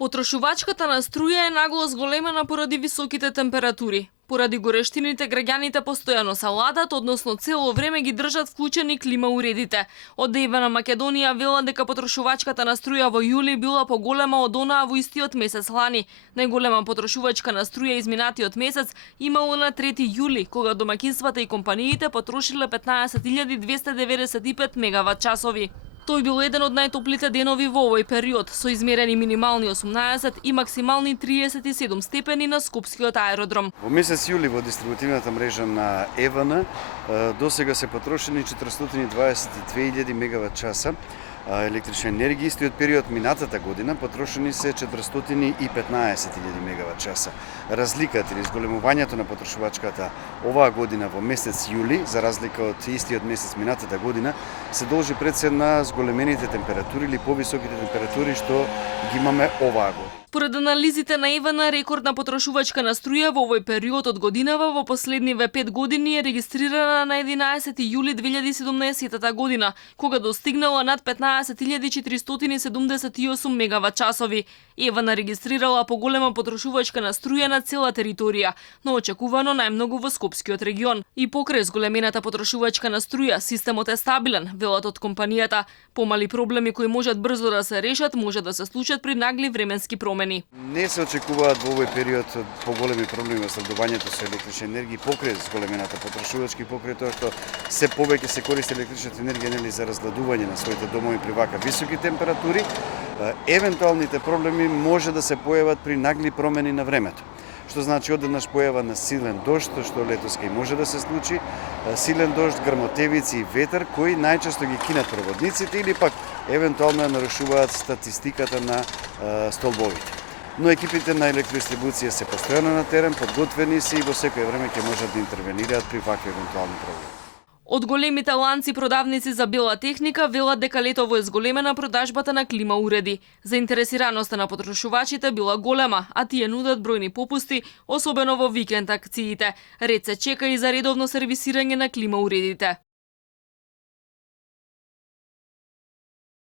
Потрошувачката на струја е нагло зголемена поради високите температури. Поради горештините граѓаните постојано се ладат, односно цело време ги држат вклучени клима уредите. Од ДЕВА на Македонија велат дека потрошувачката на струја во јули била поголема од онаа во истиот месец лани. Најголема потрошувачка на струја изминатиот месец имало на 3 јули, кога домаќинствата и компаниите потрошиле 15.295 мегават часови. Тој бил еден од најтоплите денови во овој период, со измерени минимални 18 и максимални 37 степени на Скопскиот аеродром. Во месец јули во дистрибутивната мрежа на ЕВН досега се потрошени 422.000 мегават часа електрична енергија. Истиот период минатата година потрошени се 415.000 мегават часа. Разликата или зголемувањето на потрошувачката оваа година во месец јули, за разлика од истиот месец минатата година, се должи пред се на зголемените температури или повисоките температури што ги имаме оваа година. Според анализите на ЕВН, рекордна потрошувачка на струја во овој период од годинава во последниве 5 години е регистрирана на 11 јули 2017 година, кога достигнала над 15.478 мегават часови. ЕВН регистрирала поголема потрошувачка на струја на цела територија, но очекувано најмногу во Скопскиот регион. И покрај зголемената потрошувачка на струја, системот е стабилен, велат од компанијата. Помали проблеми кои можат брзо да се решат, може да се случат при нагли временски промени. Не се очекуваат во овој период поголеми проблеми во снабдувањето со електрична енергија покрај зголемената потрошувачка, покрај тоа што се повеќе се користи електричната енергија нели за разгладување на своите домови при вака високи температури. Евентуалните проблеми може да се појават при нагли промени на времето. Што значи одеднаш појава на силен дожд, што летоска и може да се случи, силен дожд, грмотевици и ветер кои најчесто ги кинат проводниците или пак евентуално нарушуваат статистиката на столбовите. Но екипите на електродистрибуција се постојано на терен, подготвени се и во секој време ќе можат да интервенираат при вакви евентуални проблеми. Од големите ланци продавници за бела техника велат дека летово е зголемена продажбата на клима уреди. Заинтересираноста на потрошувачите била голема, а тие нудат бројни попусти, особено во викенд акциите. Ред се чека и за редовно сервисирање на клима уредите.